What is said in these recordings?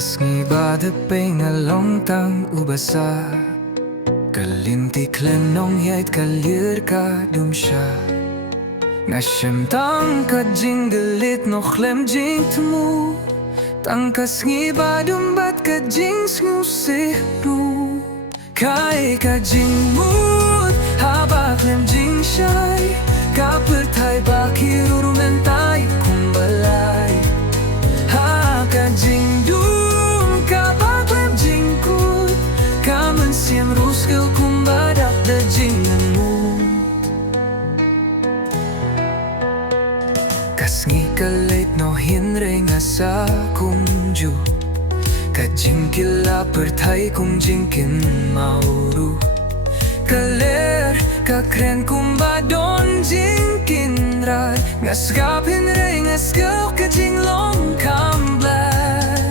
Kasngi badepay nga longtang ubasa Kalinti klenong yait kalir ka dumsya Nga siyemtang ka jing galit no klem jing temu Tang kasngi badumbat ka jing sngusihru Kai ka jing mut haba klem jing syai Ka pertai bakiru mentai kumbalai Ha ka jing dum ka baklem jing kut Ka mensiam ruskil kumbadak da jing ngemut Kasngi kalait no hinre nga sa kungju Ka jing kila pertai kung jing kin mauru Kaler ka kren kumbadon jing kinrat Nga skapin re nga skaw ka jing long kamblat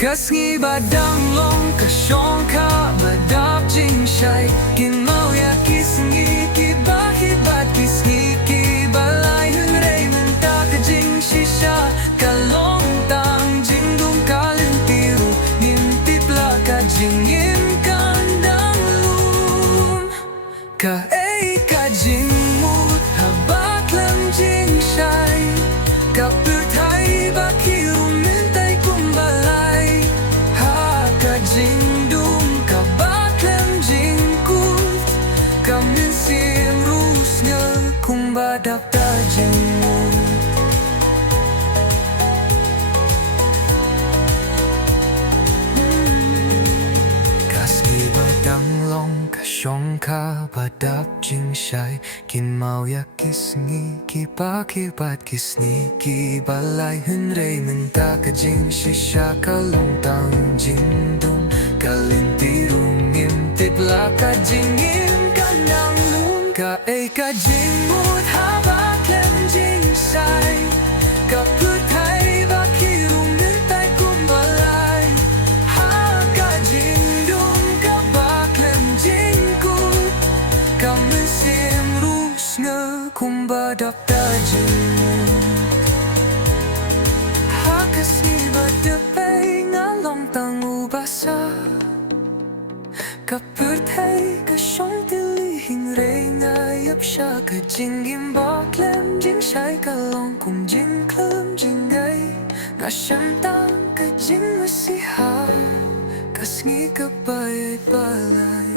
Kasngi badang long ka syong ka badap jing syai Kin mau ya kisngi kiba hibat kisngi kibalay hun re menta ka jing shisha Kalong tang jing dum kalin tiru Nintipla ka jing in kandang lum Ka ay ka jing mut habak lang jing syai Ka pertai bakiru mentai kumbalay Ha ka jing dum ka baklam jing kut Ka minsim rus nga kumbadak da jing mut Kasngi badang long ka syong ka badap jing syai Kin mau ya kisngi kipa kipat kisngi kibalay hun re menta ka jing shisha kalong tang jing dum Kalintirung imtip la ka jing im kanang lum Ka ay ka jing mut haba klem jing syai Ka putai bakirung mentai kumbalay Ha ka jing dum ka baklem jing kut Ka mensim rus nga kumbadap da jing mut Ha kasngi badepay nga long tang ubasa Ka pertai ka syong tilihing re nga yap siya Ka jing imbaklem jing syai ka long kum jing klem jing gay Nga siyentang ka jing masiha Kasngi ka bayay balay